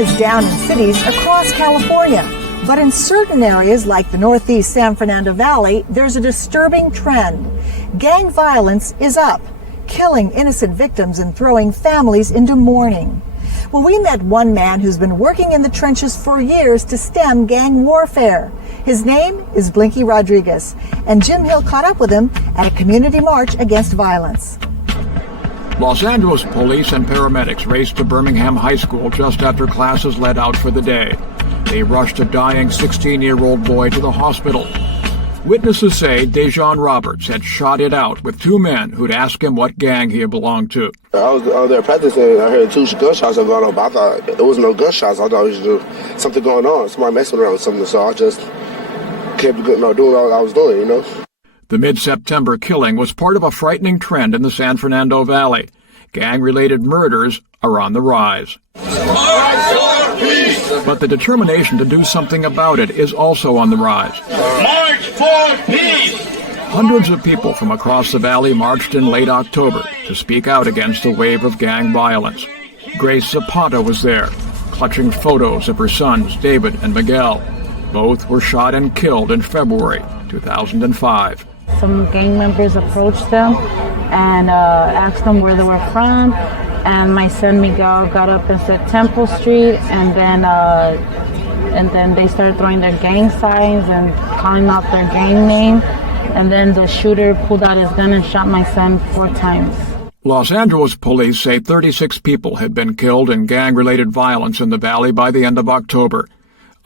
is down in cities across California. But in certain areas like the Northeast San Fernando Valley, there's a disturbing trend. Gang violence is up, killing innocent victims and throwing families into mourning. Well, we met one man who's been working in the trenches for years to stem gang warfare. His name is Blinky Rodriguez, and Jim Hill caught up with him at a community march against violence. Los Angeles police and paramedics raced to Birmingham High School just after classes let out for the day. They rushed a dying 16-year-old boy to the hospital. Witnesses say Dejon Roberts had shot it out with two men who'd asked him what gang he belonged to. I was there practicing. I heard two gunshots going on, but I thought there was no gunshots. I thought it was just something going on. Somebody messing around with something, so I just kept doing what I was doing, The mid-September killing was part of a frightening trend in the San Fernando Valley. Gang-related murders are on the rise. But the determination to do something about it is also on the rise. March for peace! Hundreds of people from across the valley marched in late October to speak out against a wave of gang violence. Grace Zapata was there, clutching photos of her sons, David and Miguel. Both were shot and killed in February 2005. Some gang members approached them and asked them where they were from. And my son Miguel got up and said Temple Street, and then they started throwing their gang signs and calling out their gang name. And then the shooter pulled out his gun and shot my son 4 times. Los Angeles police say 36 people had been killed in gang-related violence in the valley by the end of October,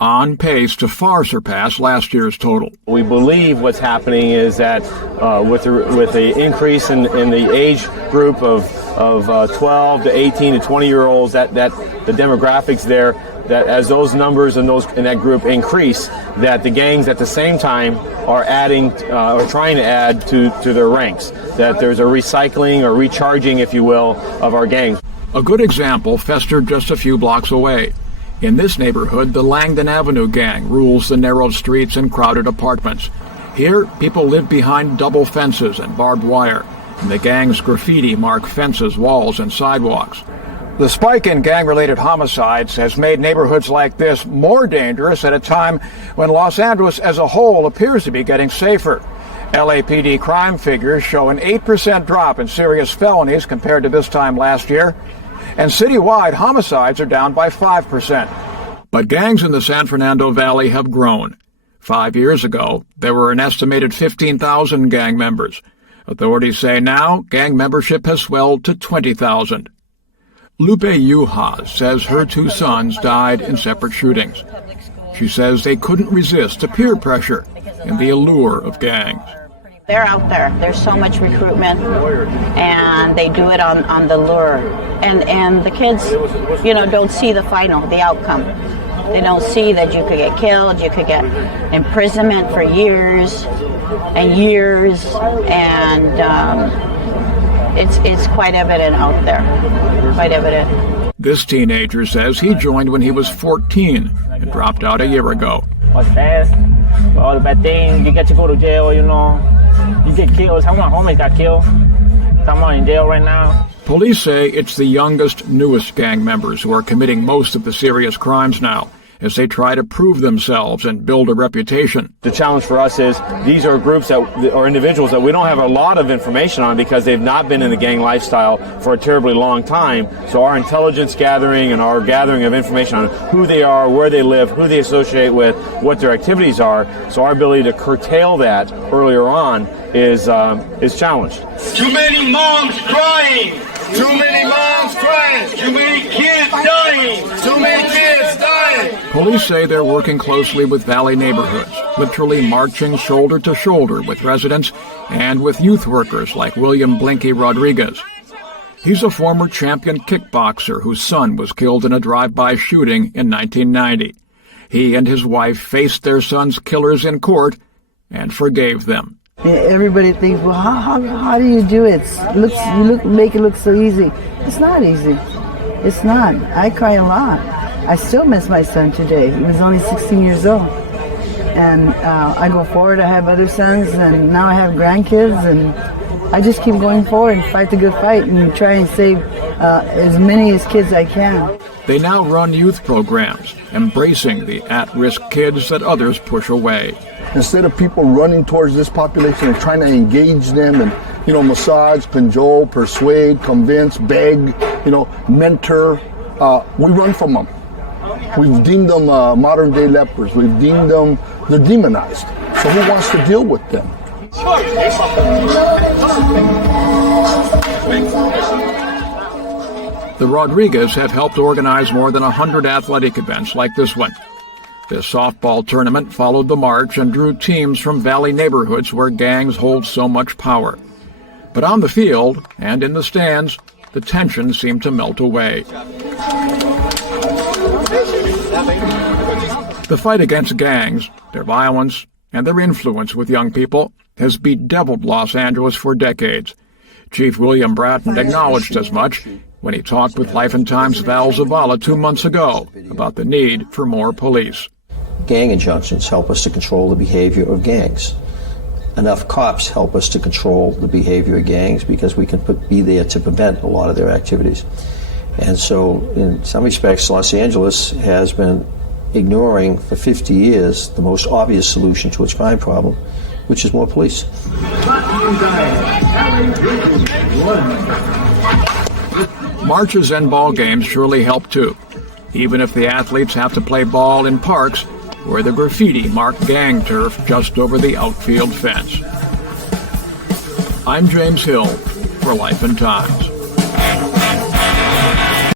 on pace to far surpass last year's total. We believe what's happening is that with the increase in the age group of 12 to 18 to 20-year-olds, that the demographics there, that as those numbers in that group increase, that the gangs at the same time are adding or trying to add to their ranks. That there's a recycling or recharging, if you will, of our gangs. A good example festered just a few blocks away. In this neighborhood, the Langdon Avenue gang rules the narrow streets and crowded apartments. Here, people live behind double fences and barbed wire, and the gang's graffiti mark fences, walls, and sidewalks. The spike in gang-related homicides has made neighborhoods like this more dangerous at a time when Los Angeles as a whole appears to be getting safer. LAPD crime figures show an 8% drop in serious felonies compared to this time last year, and citywide homicides are down by 5%. But gangs in the San Fernando Valley have grown. 5 years ago, there were an estimated 15,000 gang members. Authorities say now gang membership has swelled to 20,000. Lupe Yuhas says her 2 sons died in separate shootings. She says they couldn't resist the peer pressure and the allure of gangs. They're out there. There's so much recruitment, and they do it on the lure. And the kids, don't see the outcome. They don't see that you could get killed, you could get imprisonment for years and years, and it's quite evident out there. Quite evident. This teenager says he joined when he was 14 and dropped out a year ago. What's best? All the bad things, you get to go to jail, You get killed. Some of my homies got killed. Someone in jail right now. Police say it's the youngest, newest gang members who are committing most of the serious crimes now, as they try to prove themselves and build a reputation. The challenge for us is these are groups or individuals that we don't have a lot of information on because they've not been in the gang lifestyle for a terribly long time. So our intelligence gathering and our gathering of information on who they are, where they live, who they associate with, what their activities are, so our ability to curtail that earlier on is challenged. Too many moms crying! Too many moms crying! Too many kids dying! Too many kids dying! Police say they're working closely with Valley neighborhoods, literally marching shoulder to shoulder with residents and with youth workers like William Blinky Rodriguez. He's a former champion kickboxer whose son was killed in a drive-by shooting in 1990. He and his wife faced their son's killers in court and forgave them. Everybody thinks, well, how do you do it? Make it look so easy. It's not easy. It's not. I cry a lot. I still miss my son today. He was only 16 years old. And I go forward. I have other sons, and now I have grandkids, and I just keep going forward and fight the good fight and try and save as many as kids I can. They now run youth programs, embracing the at-risk kids that others push away. Instead of people running towards this population and trying to engage them and, massage, cajole, persuade, convince, beg, mentor, we run from them. We've deemed them modern-day lepers. We've deemed them, they're demonized. So who wants to deal with them? The Rodriguez have helped organize more than 100 athletic events like this one. This softball tournament followed the march and drew teams from valley neighborhoods where gangs hold so much power. But on the field and in the stands, the tension seemed to melt away. The fight against gangs, their violence, and their influence with young people has bedeviled Los Angeles for decades. Chief William Bratton acknowledged as much when he talked with Life and Time's Val Zavala 2 months ago about the need for more police. Gang injunctions help us to control the behavior of gangs. Enough cops help us to control the behavior of gangs because we can be there to prevent a lot of their activities. And so, in some respects, Los Angeles has been ignoring for 50 years the most obvious solution to its crime problem, which is more police. Marches and ball games surely help too, even if the athletes have to play ball in parks where the graffiti mark gang turf just over the outfield fence. I'm James Hill for Life and Times.